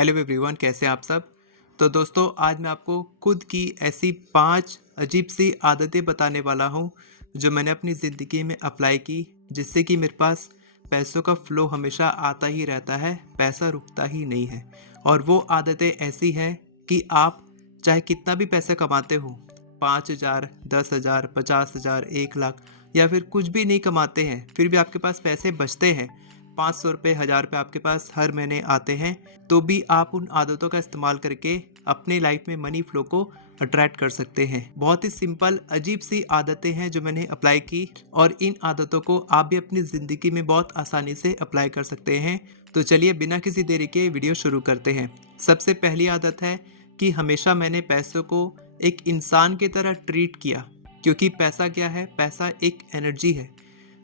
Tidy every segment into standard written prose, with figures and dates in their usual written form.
Hello everyone, कैसे हैं आप सब। तो दोस्तों, आज मैं आपको खुद की ऐसी 5 अजीब सी आदतें बताने वाला हूँ जो मैंने अपनी ज़िंदगी में अप्लाई की, जिससे कि मेरे पास पैसों का फ्लो हमेशा आता ही रहता है, पैसा रुकता ही नहीं है। और वो आदतें ऐसी हैं कि आप चाहे कितना भी पैसा कमाते हो, 5,000, 10,000, 50,000, 1 लाख या फिर कुछ भी नहीं कमाते हैं, फिर भी आपके पास पैसे बचते हैं, 500 रुपये, 1,000 रुपये आपके पास हर महीने आते हैं, तो भी आप उन आदतों का इस्तेमाल करके अपने लाइफ में मनी फ्लो को अट्रैक्ट कर सकते हैं। बहुत ही सिंपल अजीब सी आदतें हैं जो मैंने अप्लाई की, और इन आदतों को आप भी अपनी ज़िंदगी में बहुत आसानी से अप्लाई कर सकते हैं। तो चलिए बिना किसी देरी के वीडियो शुरू करते हैं। सबसे पहली आदत है कि हमेशा मैंने पैसों को एक इंसान की तरह ट्रीट किया, क्योंकि पैसा क्या है? पैसा एक एनर्जी है।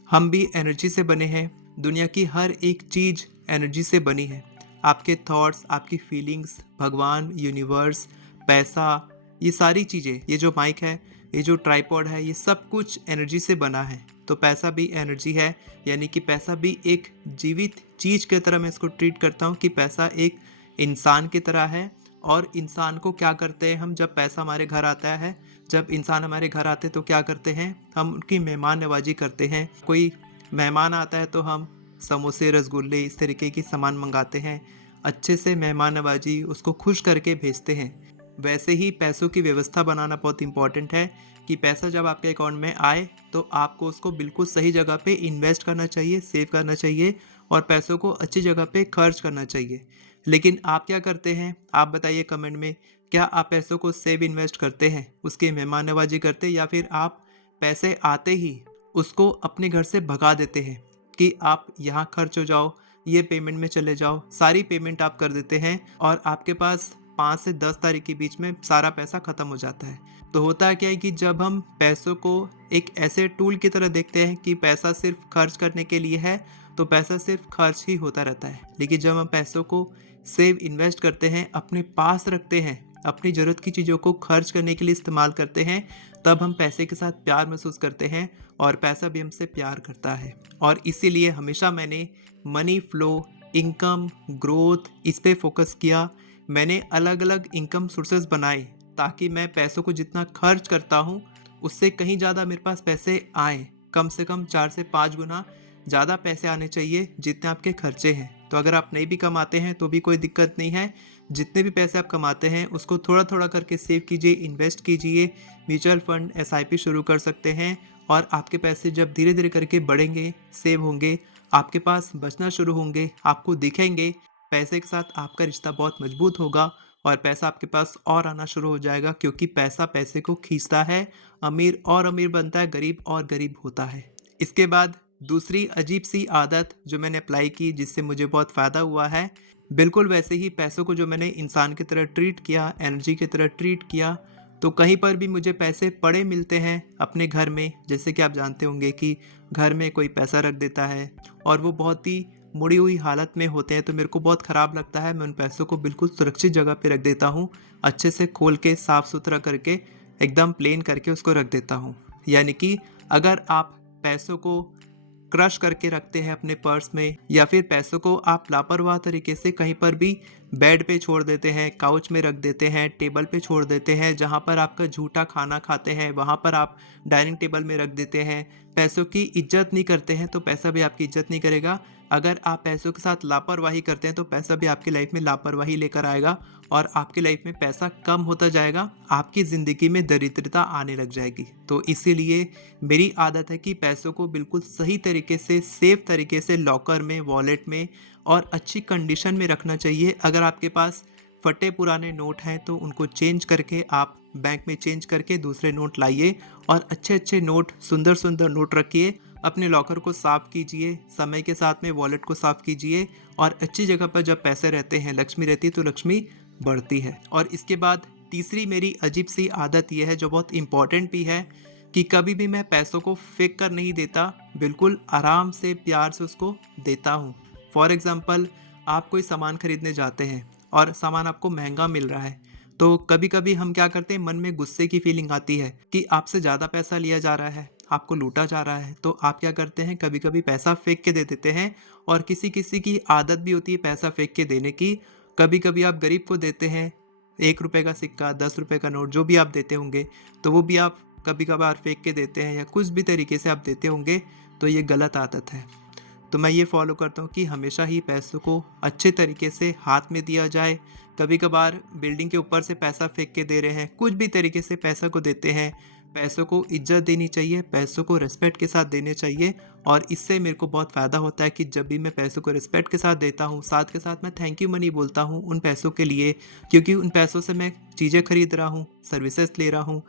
हम भी एनर्जी से बने हैं। दुनिया की हर एक चीज़ एनर्जी से बनी है। आपके थॉट्स, आपकी फीलिंग्स, भगवान, यूनिवर्स, पैसा, ये सारी चीज़ें, ये जो माइक है, ये जो ट्राइपॉड है, ये सब कुछ एनर्जी से बना है। तो पैसा भी एनर्जी है, यानी कि पैसा भी एक जीवित चीज़ की तरह मैं इसको ट्रीट करता हूँ कि पैसा एक इंसान की तरह है। और इंसान को क्या करते हैं हम, जब पैसा हमारे घर आता है, जब इंसान हमारे घर आते हैं तो क्या करते हैं हम? उनकी मेहमान नवाजी करते हैं। कोई मेहमान आता है तो हम समोसे, रसगुल्ले, इस तरीके की सामान मंगाते हैं। अच्छे से मेहमान नवाजी, उसको खुश करके भेजते हैं। वैसे ही पैसों की व्यवस्था बनाना बहुत इंपॉर्टेंट है कि पैसा जब आपके अकाउंट में आए तो आपको उसको बिल्कुल सही जगह पे इन्वेस्ट करना चाहिए, सेव करना चाहिए, और पैसों को अच्छी जगह पे खर्च करना चाहिए। लेकिन आप क्या करते हैं? आप बताइए कमेंट में, क्या आप पैसों को सेव इन्वेस्ट करते हैं, उसकी मेहमान नवाजी करते हैं, या फिर आप पैसे आते ही उसको अपने घर से भगा देते हैं कि आप यहाँ खर्च हो जाओ, ये पेमेंट में चले जाओ, सारी पेमेंट आप कर देते हैं और आपके पास 5 से 10 तारीख के बीच में सारा पैसा ख़त्म हो जाता है। तो होता क्या है कि जब हम पैसों को एक ऐसे टूल की तरह देखते हैं कि पैसा सिर्फ खर्च करने के लिए है, तो पैसा सिर्फ खर्च ही होता रहता है। लेकिन जब हम पैसों को सेव इन्वेस्ट करते हैं, अपने पास रखते हैं, अपनी ज़रूरत की चीज़ों को खर्च करने के लिए इस्तेमाल करते हैं, तब हम पैसे के साथ प्यार महसूस करते हैं और पैसा भी हमसे प्यार करता है। और इसीलिए हमेशा मैंने मनी फ्लो, इनकम, ग्रोथ, इस पे फोकस किया। मैंने अलग अलग इनकम सोर्सेज बनाए ताकि मैं पैसों को जितना खर्च करता हूँ उससे कहीं ज़्यादा मेरे पास पैसे आएँ। कम से कम 4 से 5 गुना ज़्यादा पैसे आने चाहिए जितने आपके खर्चे हैं। तो अगर आप नहीं भी कमाते हैं तो भी कोई दिक्कत नहीं है। जितने भी पैसे आप कमाते हैं उसको थोड़ा थोड़ा करके सेव कीजिए, इन्वेस्ट कीजिए, म्यूचुअल फंड, एसआईपी शुरू कर सकते हैं। और आपके पैसे जब धीरे धीरे करके बढ़ेंगे, सेव होंगे, आपके पास बचना शुरू होंगे, आपको दिखेंगे, पैसे के साथ आपका रिश्ता बहुत मजबूत होगा और पैसा आपके पास और आना शुरू हो जाएगा, क्योंकि पैसा पैसे को खींचता है। अमीर और अमीर बनता है, गरीब और गरीब होता है। इसके बाद दूसरी अजीब सी आदत जो मैंने अप्लाई की, जिससे मुझे बहुत फ़ायदा हुआ है, बिल्कुल वैसे ही पैसों को जो मैंने इंसान की तरह ट्रीट किया, एनर्जी की तरह ट्रीट किया, तो कहीं पर भी मुझे पैसे पड़े मिलते हैं अपने घर में। जैसे कि आप जानते होंगे कि घर में कोई पैसा रख देता है और वो बहुत ही मुड़ी हुई हालत में होते हैं, तो मेरे को बहुत ख़राब लगता है। मैं उन पैसों को बिल्कुल सुरक्षित जगह पे रख देता हूँ, अच्छे से खोल के, साफ़ सुथरा करके, एकदम प्लेन करके उसको रख देता हूँ। यानी कि अगर आप पैसों को क्रश करके रखते हैं अपने पर्स में, या फिर पैसों को आप लापरवाह तरीके से कहीं पर भी बेड पे छोड़ देते हैं, काउच में रख देते हैं, टेबल पे छोड़ देते हैं, जहाँ पर आपका झूठा खाना खाते हैं वहाँ पर आप डाइनिंग टेबल में रख देते हैं, पैसों की इज्जत नहीं करते हैं, तो पैसा भी आपकी इज्जत नहीं करेगा। अगर आप पैसों के साथ लापरवाही करते हैं तो पैसा भी आपकी लाइफ में लापरवाही लेकर आएगा और आपकी लाइफ में पैसा कम होता जाएगा, आपकी ज़िंदगी में दरिद्रता आने लग जाएगी। तो इसीलिए मेरी आदत है कि पैसों को बिल्कुल सही तरीके से, सेफ तरीके से लॉकर में, वॉलेट में और अच्छी कंडीशन में रखना चाहिए। अगर आपके पास फटे पुराने नोट हैं तो उनको चेंज करके आप बैंक में चेंज करके दूसरे नोट लाइए और अच्छे अच्छे नोट, सुंदर सुंदर नोट रखिए। अपने लॉकर को साफ़ कीजिए, समय के साथ में वॉलेट को साफ़ कीजिए, और अच्छी जगह पर जब पैसे रहते हैं, लक्ष्मी रहती है, तो लक्ष्मी बढ़ती है। और इसके बाद तीसरी मेरी अजीब सी आदत यह है, जो बहुत इम्पॉर्टेंट भी है, कि कभी भी मैं पैसों को फेंक कर नहीं देता, बिल्कुल आराम से, प्यार से उसको देता हूँ। फॉर एग्ज़ाम्पल, आप कोई सामान खरीदने जाते हैं और सामान आपको महंगा मिल रहा है, तो कभी कभी हम क्या करते हैं, मन में गुस्से की फीलिंग आती है कि आपसे ज़्यादा पैसा लिया जा रहा है, आपको लूटा जा रहा है। तो आप क्या करते हैं, कभी कभी पैसा फेंक के दे देते हैं। और किसी किसी की आदत भी होती है पैसा फेंक के देने की। कभी कभी आप गरीब को देते हैं 1 रुपये का सिक्का, 10 रुपये का नोट, जो भी आप देते होंगे, तो वो भी आप कभी कभार फेंक के देते हैं या कुछ भी तरीके से आप देते होंगे, तो ये गलत आदत है। तो मैं ये फॉलो करता हूँ कि हमेशा ही पैसों को अच्छे तरीके से हाथ में दिया जाए। कभी कभार बिल्डिंग के ऊपर से पैसा फेंक के दे रहे हैं, कुछ भी तरीके से पैसा को देते हैं। पैसों को इज्जत देनी चाहिए, पैसों को रिस्पेक्ट के साथ देने चाहिए। और इससे मेरे को बहुत फ़ायदा होता है कि जब भी मैं पैसों को रिस्पेक्ट के साथ देता हूँ, साथ के साथ मैं थैंक यू मनी बोलता हूँ उन पैसों के लिए, क्योंकि उन पैसों से मैं चीज़ें खरीद रहा हूँ, सर्विसेज ले रहा हूँ।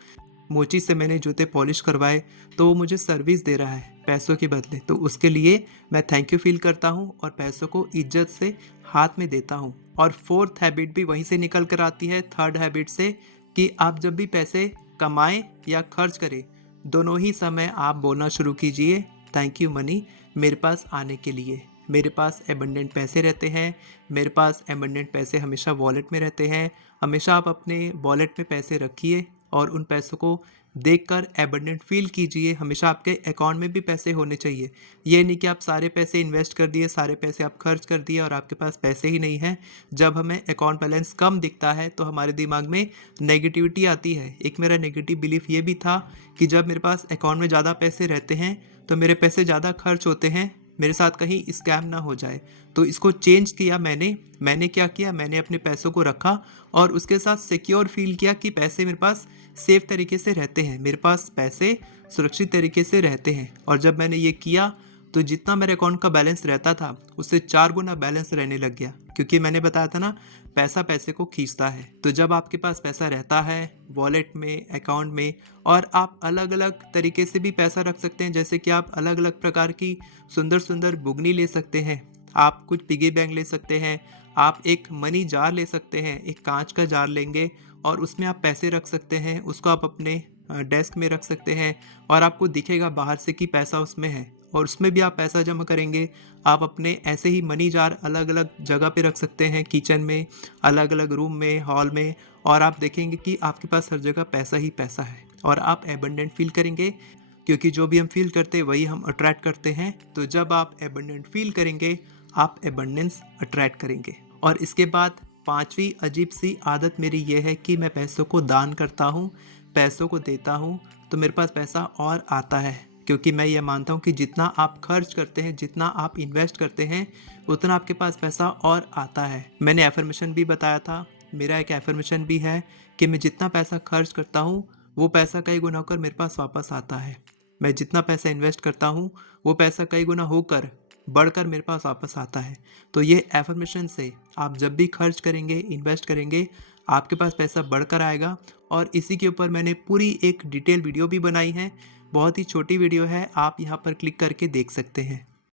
मोची से मैंने जूते पॉलिश करवाए, तो वो मुझे सर्विस दे रहा है पैसों के बदले, तो उसके लिए मैं थैंक यू फील करता हूँ और पैसों को इज्जत से हाथ में देता हूँ। और फोर्थ हैबिट भी वहीं से निकल कर आती है, थर्ड हैबिट से, कि आप जब भी पैसे कमाएं या खर्च करें, दोनों ही समय आप बोलना शुरू कीजिए थैंक यू मनी मेरे पास आने के लिए। मेरे पास एबंडेंट पैसे रहते हैं, मेरे पास एबंडेंट पैसे हमेशा वॉलेट में रहते हैं। हमेशा आप अपने वॉलेट में पैसे रखिए और उन पैसों को देखकर एबंडेंट फील कीजिए। हमेशा आपके अकाउंट में भी पैसे होने चाहिए। ये नहीं कि आप सारे पैसे इन्वेस्ट कर दिए, सारे पैसे आप खर्च कर दिए और आपके पास पैसे ही नहीं हैं। जब हमें अकाउंट बैलेंस कम दिखता है तो हमारे दिमाग में नेगेटिविटी आती है। एक मेरा नेगेटिव बिलीफ ये भी था कि जब मेरे पास अकाउंट में ज़्यादा पैसे रहते हैं तो मेरे पैसे ज़्यादा खर्च होते हैं, मेरे साथ कहीं स्कैम ना हो जाए। तो इसको चेंज किया मैंने क्या किया, मैंने अपने पैसों को रखा और उसके साथ सिक्योर फील किया कि पैसे मेरे पास सेफ तरीके से रहते हैं, मेरे पास पैसे सुरक्षित तरीके से रहते हैं। और जब मैंने ये किया तो जितना मेरे अकाउंट का बैलेंस रहता था उससे 4 गुना बैलेंस रहने लग गया, क्योंकि मैंने बताया था ना, पैसा पैसे को खींचता है। तो जब आपके पास पैसा रहता है वॉलेट में, अकाउंट में, और आप अलग अलग तरीके से भी पैसा रख सकते हैं, जैसे कि आप अलग अलग प्रकार की सुंदर सुंदर बुगनी ले सकते हैं, आप कुछ पिगी बैंक ले सकते हैं, आप एक मनी जार ले सकते हैं, एक कांच का जार लेंगे और उसमें आप पैसे रख सकते हैं। उसको आप अपने डेस्क में रख सकते हैं और आपको दिखेगा बाहर से कि पैसा उसमें है, और उसमें भी आप पैसा जमा करेंगे। आप अपने ऐसे ही मनी जार अलग अलग जगह पे रख सकते हैं, किचन में, अलग अलग रूम में, हॉल में, और आप देखेंगे कि आपके पास हर जगह पैसा ही पैसा है और आप एबंडेंट फील करेंगे, क्योंकि जो भी हम फील करते हैं वही हम अट्रैक्ट करते हैं। तो जब आप एबंडेंट फील करेंगे आप एबंडेंस अट्रैक्ट करेंगे। और इसके बाद पांचवी अजीब सी आदत मेरी ये है कि मैं पैसों को दान करता हूँ, पैसों को देता हूँ, तो मेरे पास पैसा और आता है। क्योंकि मैं ये मानता हूँ कि जितना आप खर्च करते हैं, जितना आप इन्वेस्ट करते हैं, उतना आपके पास पैसा और आता है। मैंने एफर्मेशन भी बताया था, मेरा एक एफर्मेशन भी है कि मैं जितना पैसा खर्च करता हूँ वो पैसा कई गुना होकर मेरे पास वापस आता है। मैं जितना पैसा इन्वेस्ट करता हूँ वो पैसा कई गुना होकर बढ़कर मेरे पास वापस आता है। तो ये एफर्मेशन से आप जब भी खर्च करेंगे, इन्वेस्ट करेंगे, आपके पास पैसा बढ़कर आएगा। और इसी के ऊपर मैंने पूरी एक डिटेल वीडियो भी बनाई है, बहुत ही छोटी वीडियो है, आप यहाँ पर क्लिक करके देख सकते हैं।